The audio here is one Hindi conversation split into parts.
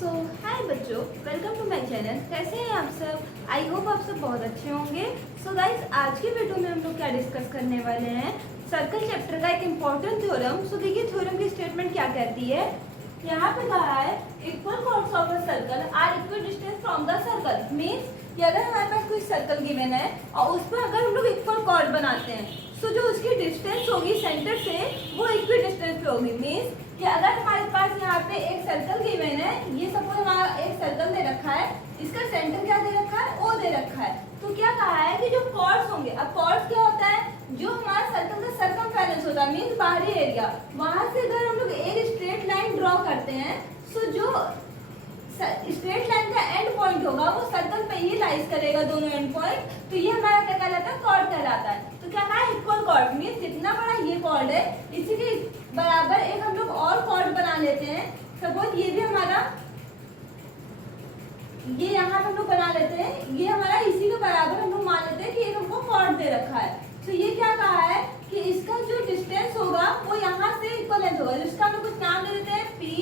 सो हाय बच्चों, वेलकम टू माय चैनल। कैसे हैं आप सब? आई होप आप सब बहुत अच्छे होंगे। सो गाइस, आज की वीडियो में हम लोग क्या डिस्कस करने वाले हैं, सर्कल चैप्टर का एक इम्पॉर्टेंट थ्योरम। सो देखिए थ्योरम की स्टेटमेंट क्या कहती है। यहाँ पे कहा है equal chords of a circle are equal distance from the circle. Means कि अगर हमारे पास कोई सर्कल गिवन है और उस पर अगर हम लोग इक्वल कॉर्ड बनाते हैं, सो जो उसकी डिस्टेंस होगी सेंटर से वो इक्वल डिस्टेंस पे होगी। मीन्स कि अगर हमारे पास यहाँ पे एक सर्कल गिवन है, ये सपोज हमारा एक सर्कल दे रखा है, इसका सेंटर क्या दे रखा है, ओ दे रखा है। तो क्या कहा है कि जो कॉर्ड्स होंगे, अब कॉर्ड्स क्या होता है, जो हमारा सर्कल का सर्कमफेरेंस होता है, मीन्स बाहरी एरिया, वहां से अगर हम लोग एक स्ट्रेट लाइन ड्रॉ करते हैं, सो जो स्ट्रेट लाइन का एंड पॉइंट होगा वो सर्कल पे ही लाइज करेगा दोनों एंड पॉइंट। तो ये हमारा क्या कहलाता है, कॉर्ड कहलाता है। तो क्या है, इक्वल कॉर्ड मीन्स जितना बड़ा ये कॉर्ड है इसी के बराबर एक हम लोग और कॉर्ड बना लेते हैं। सपोज ये भी हमारा, ये यहाँ पे हम लोग बना लेते हैं, ये हमारा इसी के बराबर हम लोग मान लेते हैं कि एक हमको कॉर्ड दे रखा है। तो ये क्या कहा है कि इसका जो डिस्टेंस होगा वो यहाँ से इक्वल लेंथ होगा। इसका हम लोग कुछ नाम दे देते हैं पी,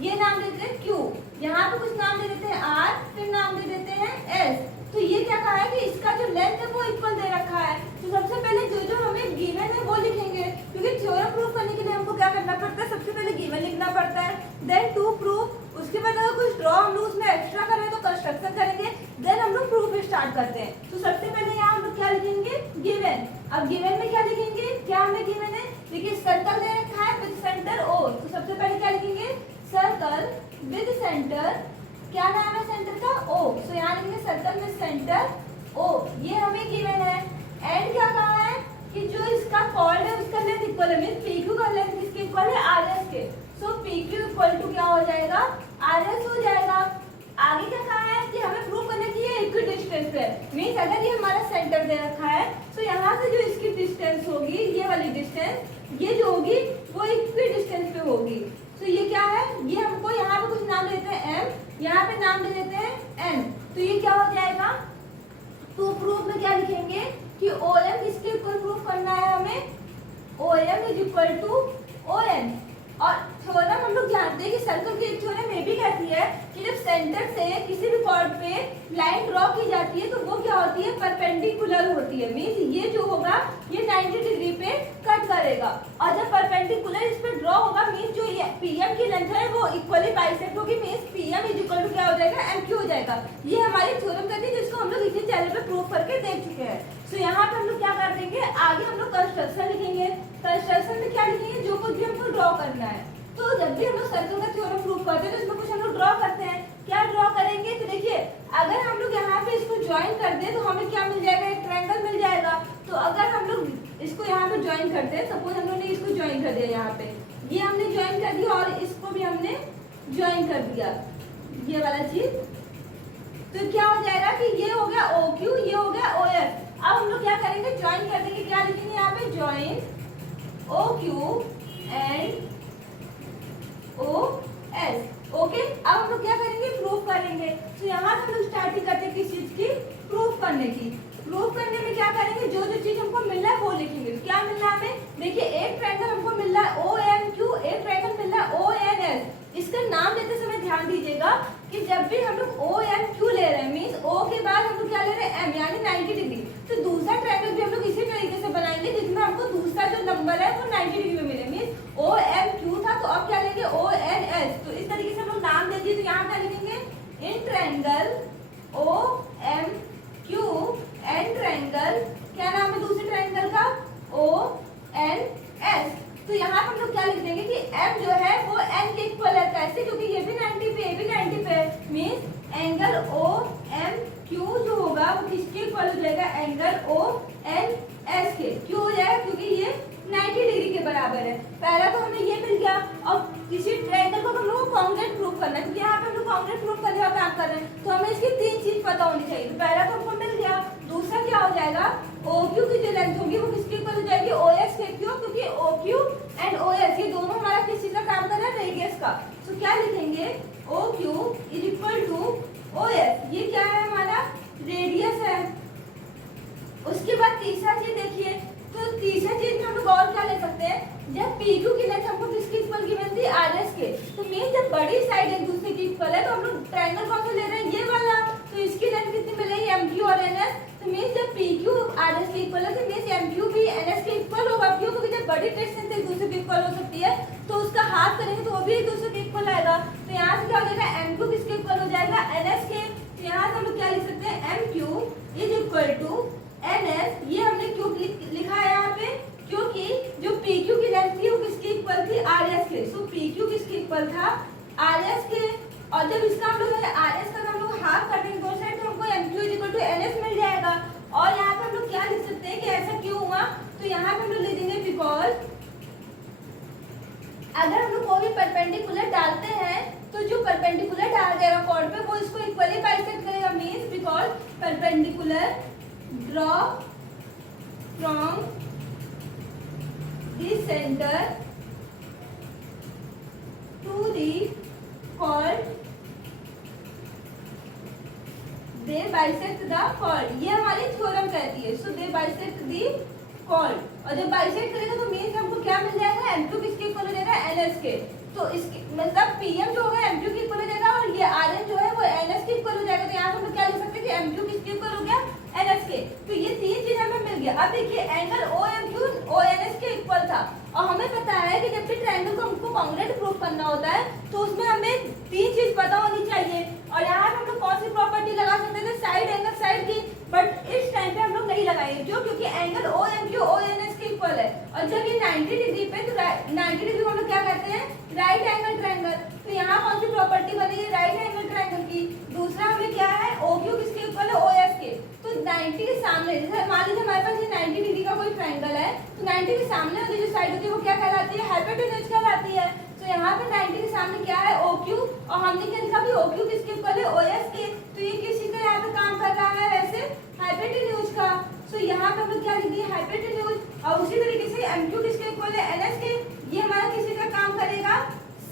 ये नाम दे देते हैं क्यू, यहाँ पे कुछ नाम दे देते हैं आर, फिर नाम दे देते हैं एस। तो ये क्या कहा है कि इसका जो लेंथ है वो इक्वल दे रखा है। तो सबसे पहले जो जो हमें गिवन है वो लिखेंगे, क्योंकि थ्योरम प्रूव करने के लिए हमको क्या करना पड़ता है, सबसे पहले गिवन लिखना पड़ता है, देन टू प्रूव, उसके बाद अगर कुछ ड्रॉ हम लोग उसमें एक्स्ट्रा करें तो कंस्ट्रक्शन करेंगे, देन हम लोग प्रूफ स्टार्ट करते हैं। तो सबसे पहले यहाँ हम लोग क्या लिखेंगे, गिवन। अब गिवन में क्या लिखेंगे, क्या हमें गिवन है, देखिए सर्कल दे रखा है विद सेंटर ओ। तो सबसे पहले क्या लिखेंगे, सर्कल विद सेंटर, क्या नाम है सेंटर का, ओ। सो यहाँ लिखेंगे सर्कल विद सेंटर ओ, ये हमें गिवन है। एंड क्या कहा है कि जो इसका कॉर्ड है उसका लेंथ इक्वल है, मींस पी क्यू का लेंथ किसके इक्वल है, आर एस के। सो पी क्यू इक्वल टू क्या हो जाएगा, आर एस हो जाएगा। आगे क्या कहा है कि हमें प्रूव करना कि ये इक्वल डिस्टेंस पे है, मींस अगर ये हमारा सेंटर दे रखा है तो यहाँ से जो इसकी डिस्टेंस होगी, ये वाली डिस्टेंस, ये जो होगी वो इक्वल डिस्टेंस पे होगी। तो ये क्या है, ये हमको यहाँ पे कुछ नाम देते हैं एम, यहाँ पे नाम दे देते हैं एन। तो ये क्या हो जाएगा, तो प्रूफ में क्या लिखेंगे कि ओ एम किसके इक्वल प्रूफ करना है हमें, O M is equal to O N. और थ्योरम हम लोग जानते हैं कि सर्कल की थ्योरम ये भी कहती है कि जब सेंटर से किसी भी कॉर्ड पे लाइन ड्रॉ की जाती है तो वो क्या होती है, परपेंडिकुलर होती है। मींस ये जो होगा ये 90 डिग्री पे कट करेगा, और जब परपेंडिकुलर इस पे ड्रॉ होगा मींस जो ये पीएम की लेंथ है वो इक्वली बाइसेक्ट होगी, means PM is equal to क्या हो जाएगा, एमक्यू हो जाएगा। ये हमारी थ्योरम कहती है जिसको हम लोग इसी चैनल पे प्रूव करके देख चुके हैं। सो यहाँ पे हम लोग क्या कर देंगे, आगे हम लोग कंस्ट्रक्शन लिखेंगे। कंस्ट्रक्शन में क्या लिखेंगे, जो कुछ भी हमको ड्रॉ करना है। तो जब भी हम लोग सर्कल का थ्योरम प्रूव करते हैं तो इसमें कुछ हम लोग ड्रॉ करते हैं। क्या ड्रॉ करेंगे, तो देखिए अगर हम लोग यहाँ पे इसको ज्वाइन कर दें तो हमें क्या मिल जाएगा, एक ट्रायंगल मिल जाएगा। तो अगर हम लोग इसको यहाँ पे ज्वाइन करते हैं, सपोज हम लोग ने इसको ज्वाइन कर दिया, यहाँ पे ये हमने ज्वाइन कर दिया और इसको भी हमने ज्वाइन कर दिया, ये वाला चीज। तो क्या हो जाएगा कि ये हो गया ओ क्यू, ये हो गया ओ एस। अब हम लोग क्या करेंगे, ज्वाइन कर देंगे, क्या लिखेंगे यहाँ पे, join O Q and O S. Okay, अब हम लोग क्या करेंगे, प्रूफ करेंगे। तो यहाँ से हम लोग स्टार्टिंग करते हैं किस चीज की, प्रूफ करने की। प्रूफ करने में क्या करेंगे, जो जो चीज हमको मिल रहा है वो लिखेंगे। तो क्या मिल रहा है हमें, देखिए एक ट्रायंगल हमको मिल रहा है ओ एन क्यू, एक ट्रायंगल मिल रहा है ओ एन एस। इसका नाम लेते समय ध्यान दीजिएगा कि जब भी हम लोग ओ एन क्यू ले रहे हैं मींस ओ के बाद हम लोग क्या ले रहे हैं, एम, यानी 90 डिग्री। तो दूसरा ट्रायंगल भी हम लोग इसी तरीके से बनाएंगे जिसमें हमको दूसरा जो नंबर है वो 90 डिग्री में मिले। मींस ओ एम क्यू था तो अब क्या लेंगे, ओ एन एस। तो इस तरीके से हम लोग नाम दे दिए। तो यहाँ क्या लिखेंगे, in triangle O M Q and triangle, क्या नाम है दूसरे ट्रायंगल का, ओ एन एस। तो यहाँ पर हम लोग क्या लिख देंगे कि m जो है वो n के इक्वल है। कैसे, क्योंकि ये भी 90 पे, ये भी 90 पे, means angle O M Q जो होगा वो किसके इक्वल हो जाएगा, एंगल ओ एन एस के। क्यों हो जाएगा, क्योंकि ये 90 डिग्री के बराबर है। पहला तो हमें ये मिल गया, और किसी ट्रायंगल को हम लोग को कॉन्ग्रुएंट प्रूफ करना है, क्योंकि यहाँ पे हम लोग कॉन्ग्रुएंट प्रूफ करने का काम कर रहे हैं। तो हमें इसकी तीन चीज पता होनी चाहिए। तो पहला तो हमको मिल गया, दूसरा क्या हो जाएगा, ओ क्यू की जो लेंथ होगी वो किसके इक्वल हो जाएगी, ओ एस के। क्यों, क्योंकि O Q and O S ये दोनों हमारा किस चीज का काम कर रहा है, रेडियस का। तो क्या लिखेंगे, O Q is equal to O S, ये क्या है हमारा, रेडियस है। उसके बाद तीसरा चीज देखिए, तो तीसरा चीज में हम लोग और क्या ले सकते हैं, जब पी क्यू की लेंथ हमको किसकी इक्वल गिवन थी, आर एस के। तो मीन जब बड़ी साइड एक दूसरे की इक्वल है तो हम आर एस के इक्वल है, तो मीन्स एम क्यू भी एन एस के इक्वल होगा। क्यों? क्योंकि जब बड़ी डिस्टेंस एक दूसरे के इक्वल हो सकती है तो उसका हाफ करेंगे तो वो भी एक दूसरे के इक्वल आएगा। तो यहाँ से क्या हो जाएगा, एम क्यू किसके इक्वल हो जाएगा, एन एस के। तो यहाँ से हम लोग क्या लिख सकते हैं, M Q is equal to N S. ये हमने क्यों लिखा है यहाँ पे, क्योंकि जो पी क्यू की लेंथ थी वो किसकी इक्वल थी, आर एस के। सो पी क्यू किसके इक्वल था, आर एस के। और जब इसका हम लोग आर एस का हम लोग हाफ कर देंगे दोनों साइड तो हमको M Q is equal to N S मिल जाएगा। और यहाँ पे हम लोग क्या लिख सकते हैं कि ऐसा क्यों हुआ, तो यहाँ पे हम लोग लिख देंगे बिकॉज अगर हम लोग कोई भी परपेंडिकुलर डालते हैं तो जो परपेंडिकुलर डाल जाएगा कॉर्ड पे वो इसको इक्वली बाइसेक्ट करेगा। Means because perpendicular draw from the centre to the chord they bisect the chord. ये हमारी थ्योरम कहती है। So they bisect the chord, और जब बाइसेक्ट करेगा तो मींस हमको क्या मिल जाएगा, एम क्यू किसके इक्वल हो जाएगा, एन एस के। तो इसके मतलब पीएम जो होगा एम क्यू के इक्वल हो जाएगा और ये आर एन जो है वो एन एस के इक्वल हो जाएगा। तो यहाँ पे हम लोग क्या लिख सकते हैं कि एम क्यू किसके इक्वल हो गया, एन एस के। तो ये तीन चीज हमें मिल गया। अब देखिए angle O M Q O N S के इक्वल था और हमें पता है कि जब भी ट्रायंगल को हमको कांग्रुएंट प्रूफ करना होता है तो उसमें हमें तीन चीज पता होनी चाहिए। और यहाँ पे हम लोग कौन सी प्रॉपर्टी लगा सकते थे, साइड एंगल साइड की, बट इस टाइम पे हम लोग नहीं लगाएंगे। क्यों? क्योंकि angle O M Q O N S के इक्वल है और जब ये 90 डिग्री पे तो 90 डिग्री को हम लोग क्या कहते हैं, राइट एंगल ट्रायंगल। तो यहाँ कौन सी प्रॉपर्टी बनेगी, राइट एंगल ट्रायंगल की। दूसरा हमें क्या है, ओ क्यू किसके इक्वल है, ओ एस के। तो 90 के सामने, जैसे मान लीजिए हमारे पास ये 90 डिग्री का कोई ट्रायंगल है तो 90 के सामने वाली जो साइड होती है वो क्या कहलाती है, हाइपोटेन्यूज कहलाती है। तो यहाँ पे 90 के सामने क्या है, ओ क्यू, और हमने क्या लिखा कि ओ क्यू किसके इक्वल है, ओ एस के। तो ये किसी का यहाँ पे काम कर रहा है वैसे हाइपोटेन्यूज का। सो यहाँ पे हम लोग क्या लिख दिए, हाइपोटेन्यूज। और उसी तरीके से एम क्यू किसके इक्वल है, एन एस के। ये हमारा किसी का काम करेगा,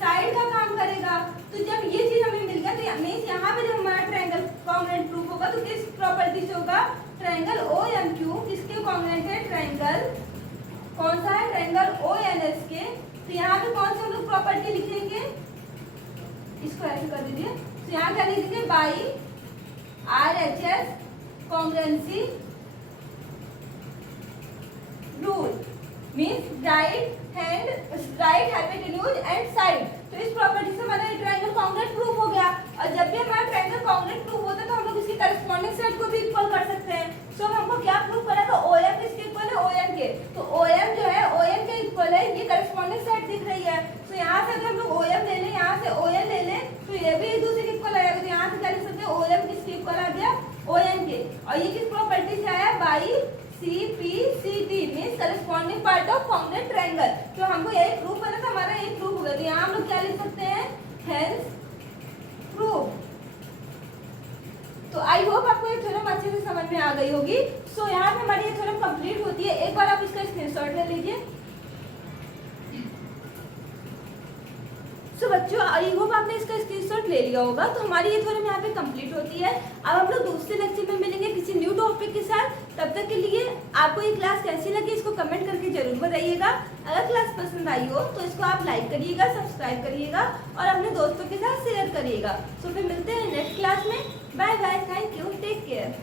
साइड का काम करेगा। तो जब ये चीज हमें मिल गया तो मींस यहाँ पे जब हमारा ट्रायंगल कांग्रुएंट प्रूफ होगा तो किस प्रॉपर्टी से होगा, ट्रायंगल ओ एम क्यू किसके कांग्रुएंट है, ट्रायंगल कौन सा है, ट्रायंगल ओ एन एस के। तो यहाँ पे कौन सा हम लोग प्रॉपर्टी लिखेंगे, इसको ऐसे कर दीजिए। तो यहाँ क्या लिख दीजिए, by R H S congruency rule means right hand, right hypotenuse and side. तो इस प्रॉपर्टी से हमारा ट्रायंगल कांग्रुएंट प्रूफ हो गया। और जब भी हमारा ट्रायंगल कांग्रुएंट प्रूफ होता है तो हम लोग इसकी करस्पॉन्डिंग साइड को भी इक्वल कर सकते हैं। सो हमको क्या प्रूफ करना था, ओ एम किसके इक्वल है, ओ एम के। तो ओ एम जो है ओ एम के इक्वल है, ये करस्पॉन्डिंग साइड दिख रही है। तो यहाँ से अगर हम लोग ओ एम ले लें, यहाँ से ओ एन ले लें तो ये भी एक दूसरे के इक्वल आएगा। तो यहाँ से क्या लिख सकते हैं, ओ एम किसके इक्वल आ गया, ओ एम के। और ये किस प्रॉपर्टी से आया, by C P C T means corresponding part of congruent triangle. तो हमको यही प्रूफ करना था, हमारा यही प्रूफ हो गया। तो यहाँ हम लोग क्या लिख सकते हैं, हेंस प्रूफ। तो आई होप आपको ये थ्योरम अच्छे से समझ में आ गई होगी। सो यहाँ पे हमारी ये थ्योरम कंप्लीट होती है। एक बार आप इसका स्क्रीनशॉट ले लीजिए। सो बच्चों आई होप आपने इसका स्क्रीनशॉट ले लिया होगा। तो हमारी ये थ्योरम यहाँ पे कंप्लीट होती है। अब हम लोग दूसरे लेक्चर में मिलेंगे किसी न्यू टॉपिक के साथ। तब तक के लिए आपको ये क्लास कैसी लगी इसको कमेंट करके जरूर बताइएगा। अगर क्लास पसंद आई हो तो इसको आप लाइक करिएगा, सब्सक्राइब करिएगा और अपने दोस्तों के साथ शेयर करिएगा। सो फिर मिलते हैं नेक्स्ट क्लास में। Bye bye, thank you, take care.